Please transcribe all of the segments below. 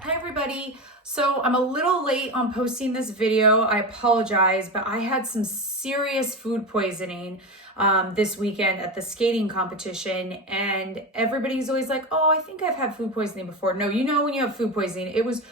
Hi everybody. So I'm a little late on posting this video. I apologize, but I had some serious food poisoning this weekend at the skating competition, and everybody's always like, oh, I think I've had food poisoning before. No, you know when you have food poisoning, it was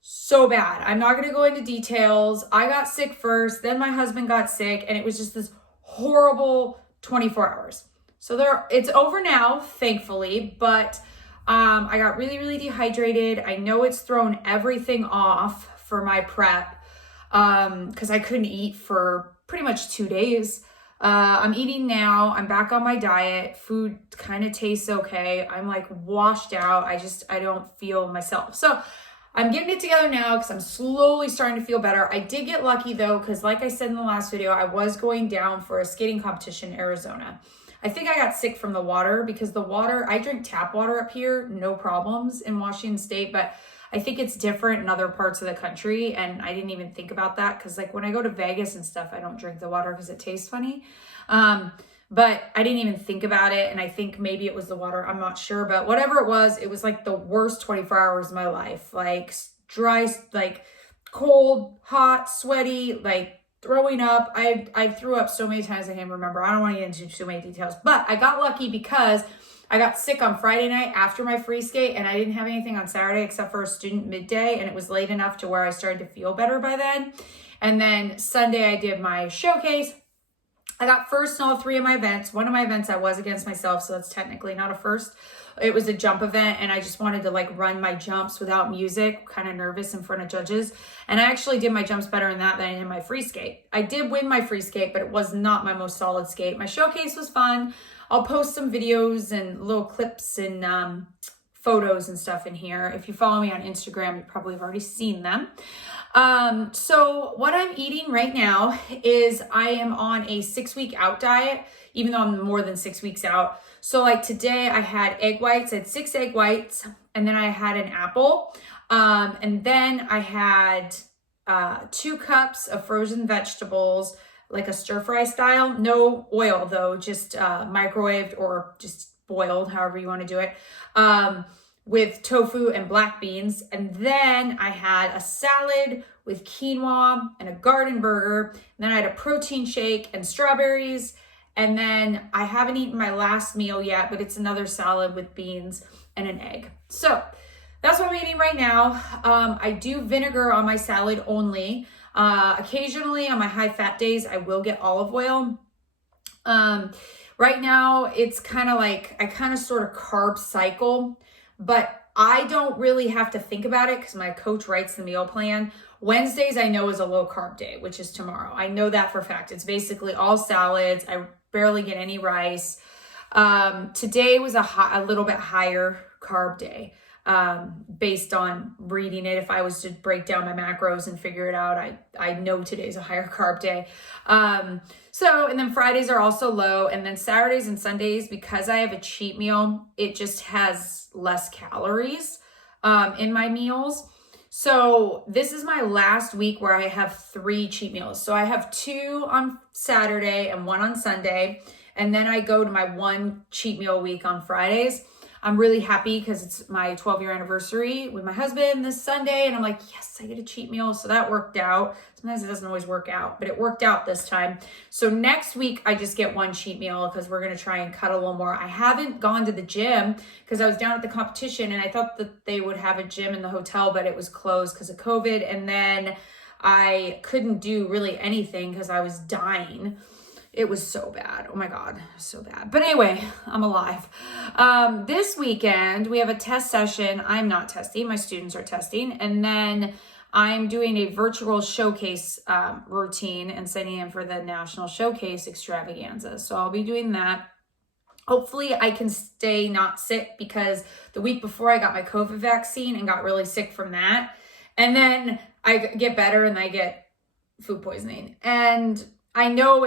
so bad. I'm not going to go into details. I got sick first, then my husband got sick, and it was just this horrible 24 hours. So it's over now, thankfully, but I got really, really dehydrated. I know it's thrown everything off for my prep because I couldn't eat for pretty much 2 days. I'm eating now. I'm back on my diet. Food kind of tastes okay. I'm like washed out. I don't feel myself. So I'm getting it together now because I'm slowly starting to feel better. I did get lucky though, because like I said in the last video, I was going down for a skating competition in Arizona. I think I got sick from the water because the water, I drink tap water up here, no problems in Washington State, but I think it's different in other parts of the country. And I didn't even think about that because like when I go to Vegas and stuff, I don't drink the water because it tastes funny. But I didn't even think about it. And I think maybe it was the water. I'm not sure, but whatever it was like the worst 24 hours of my life. Like dry, like cold, hot, sweaty, like throwing up. I threw up so many times I can't remember. I don't want to get into too many details, but I got lucky because I got sick on Friday night after my free skate, and I didn't have anything on Saturday except for a student midday, and it was late enough to where I started to feel better by then. And then Sunday I did my showcase. I got first in all 3 of my events. One of my events I was against myself, so that's technically not a first. It was a jump event, and I just wanted to like run my jumps without music, kind of nervous in front of judges. And I actually did my jumps better in that than I did my free skate. I did win my free skate, but it was not my most solid skate. My showcase was fun. I'll post some videos and little clips and photos and stuff in here. If you follow me on Instagram, you probably have already seen them. So what I'm eating right now is I am on a 6-week out diet, even though I'm more than 6 weeks out. So like today I had egg whites, I had 6 egg whites, and then I had an apple. And then I had 2 cups of frozen vegetables, like a stir fry style, no oil though, just microwaved or just boiled, however you want to do it, with tofu and black beans. And then I had a salad with quinoa and a garden burger. And then I had a protein shake and strawberries. And then I haven't eaten my last meal yet, but it's another salad with beans and an egg. So that's what I'm eating right now. I do vinegar on my salad only. Occasionally on my high fat days, I will get olive oil. Right now it's kind of like, I kind of sort of carb cycle, but I don't really have to think about it because my coach writes the meal plan. Wednesdays I know is a low carb day, which is tomorrow. I know that for a fact. It's basically all salads. I barely get any rice. Today was a little bit higher carb day. Based on reading it. If I was to break down my macros and figure it out, I know today's a higher carb day. And then Fridays are also low. And then Saturdays and Sundays, because I have a cheat meal, it just has less calories, in my meals. So this is my last week where I have 3 cheat meals. So I have 2 on Saturday and 1 on Sunday. And then I go to my 1 cheat meal week on Fridays. I'm really happy because it's my 12-year anniversary with my husband this Sunday. And I'm like, yes, I get a cheat meal. So that worked out. Sometimes it doesn't always work out, but it worked out this time. So next week, I just get 1 cheat meal because we're going to try and cut a little more. I haven't gone to the gym because I was down at the competition and I thought that they would have a gym in the hotel, but it was closed because of COVID. And then I couldn't do really anything because I was dying. It was so bad. Oh my God, so bad. But anyway, I'm alive. This weekend, we have a test session. I'm not testing. My students are testing. And then I'm doing a virtual showcase routine and sending in for the National Showcase Extravaganza. So I'll be doing that. Hopefully I can stay not sick because the week before I got my COVID vaccine and got really sick from that. And then I get better and I get food poisoning. And I know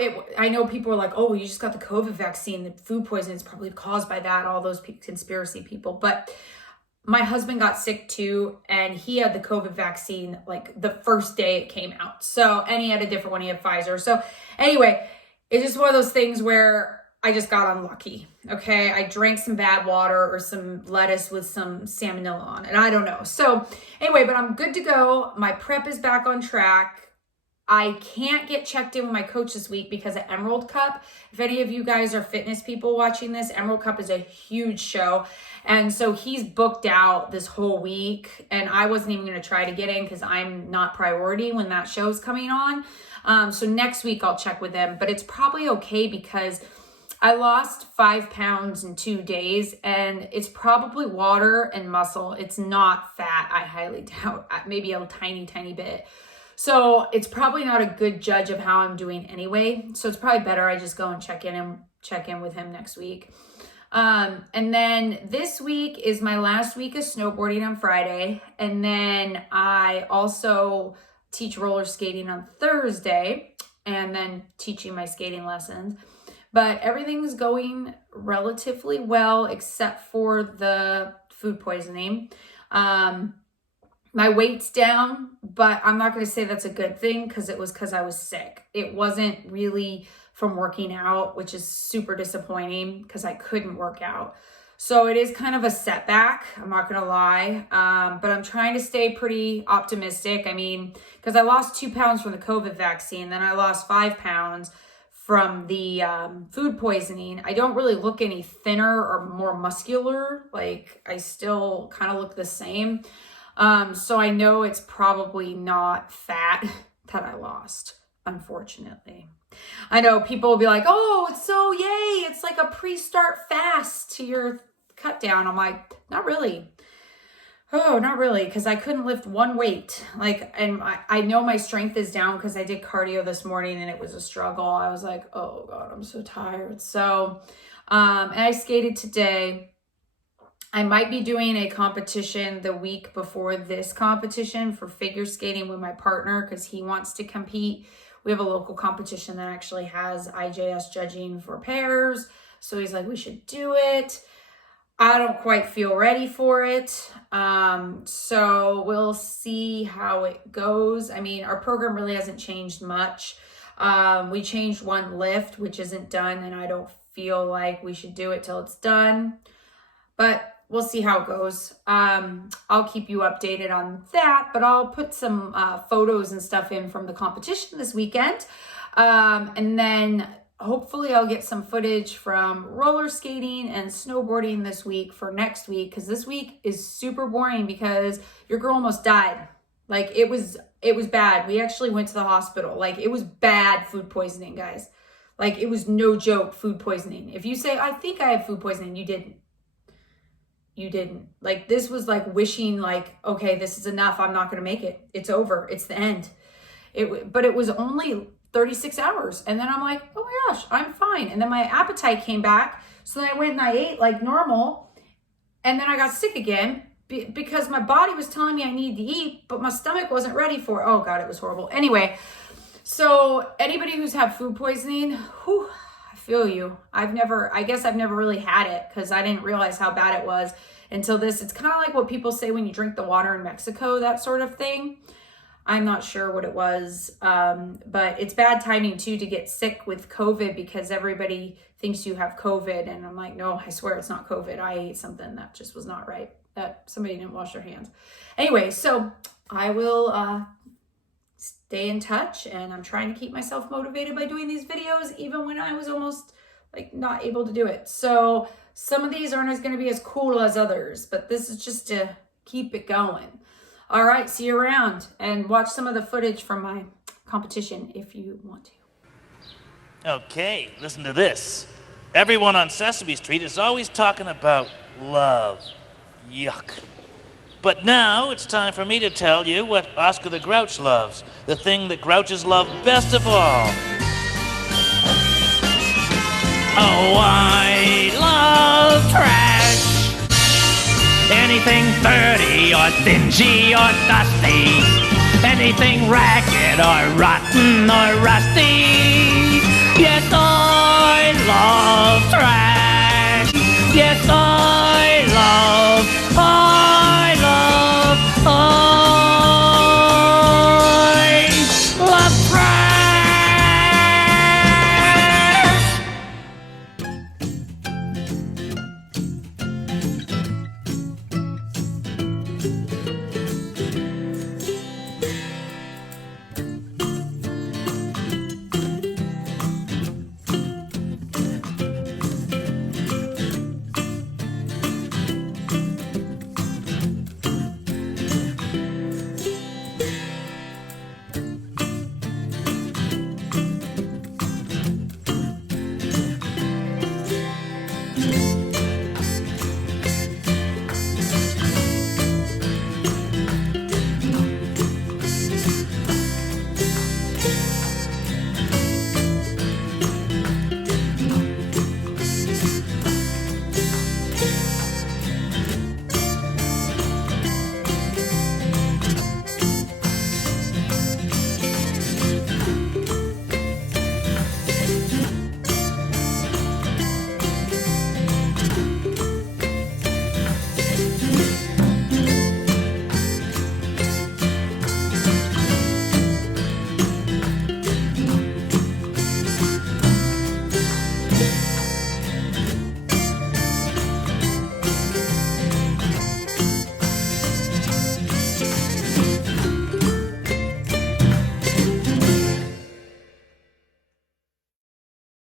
people are like, oh, you just got the COVID vaccine. The food poisoning is probably caused by that, all those conspiracy people. But my husband got sick too, and he had the COVID vaccine like the first day it came out. So, and he had a different one. He had Pfizer. So anyway, it's just one of those things where I just got unlucky. Okay. I drank some bad water or some lettuce with some salmonella on it. I don't know. So anyway, but I'm good to go. My prep is back on track. I can't get checked in with my coach this week because of Emerald Cup. If any of you guys are fitness people watching this, Emerald Cup is a huge show. And so he's booked out this whole week, and I wasn't even going to try to get in because I'm not priority when that show's coming on. So next week I'll check with him, but it's probably okay because I lost 5 pounds in 2 days, and it's probably water and muscle. It's not fat. I highly doubt, maybe a tiny bit. So it's probably not a good judge of how I'm doing anyway. So it's probably better I just go and check in with him next week. And then this week is my last week of snowboarding on Friday. And then I also teach roller skating on Thursday and then teaching my skating lessons. But everything's going relatively well except for the food poisoning. My weight's down, but I'm not going to say that's a good thing because it was because I was sick. It wasn't really from working out, which is super disappointing because I couldn't work out. So it is kind of a setback, I'm not going to lie, but I'm trying to stay pretty optimistic. I mean, because I lost 2 pounds from the COVID vaccine, then I lost 5 pounds from the food poisoning. I don't really look any thinner or more muscular. Like, I still kind of look the same. So I know it's probably not fat that I lost, unfortunately. I know people will be like, oh, it's so yay. It's like a pre-start fast to your cut down. I'm like, not really. Oh, not really. Cause I couldn't lift one weight. Like, and I know my strength is down cause I did cardio this morning and it was a struggle. I was like, oh God, I'm so tired. So, and I skated today. I might be doing a competition the week before this competition for figure skating with my partner because he wants to compete. We have a local competition that actually has IJS judging for pairs. So he's like, we should do it. I don't quite feel ready for it. So we'll see how it goes. I mean, our program really hasn't changed much. We changed one lift, which isn't done, and I don't feel like we should do it till it's done. But we'll see how it goes. I'll keep you updated on that, but I'll put some photos and stuff in from the competition this weekend. And then hopefully I'll get some footage from roller skating and snowboarding this week for next week, because this week is super boring because your girl almost died. Like, it was bad. We actually went to the hospital. Like, it was bad food poisoning, guys. Like, it was no joke food poisoning. If you say, I think I have food poisoning, you didn't. You didn't. Like, this was like wishing like, okay, this is enough. I'm not going to make it. It's over. It's the end. But it was only 36 hours. And then I'm like, oh my gosh, I'm fine. And then my appetite came back. So then I went and I ate like normal. And then I got sick again because my body was telling me I needed to eat, but my stomach wasn't ready for it. Oh God, it was horrible. Anyway, so anybody who's had food poisoning, whew, I feel you. I guess I've never really had it because I didn't realize how bad it was until this. It's kind of like what people say when you drink the water in Mexico, that sort of thing. I'm not sure what it was, but it's bad timing too to get sick with COVID because everybody thinks you have COVID. And I'm like, no, I swear it's not COVID. I ate something that just was not right, that somebody didn't wash their hands. Anyway, so I will stay in touch, and I'm trying to keep myself motivated by doing these videos, even when I was almost like not able to do it. So some of these aren't going to be as cool as others, but this is just to keep it going. All right, see you around, and watch some of the footage from my competition if you want to. Okay, listen to this. Everyone on Sesame Street is always talking about love. Yuck. But now it's time for me to tell you what Oscar the Grouch loves, the thing that Grouches love best of all. Oh, I love trash. Anything dirty or dingy or dusty, anything ragged or rotten or rusty. Yes, I love trash. Yes, I love trash. Bye.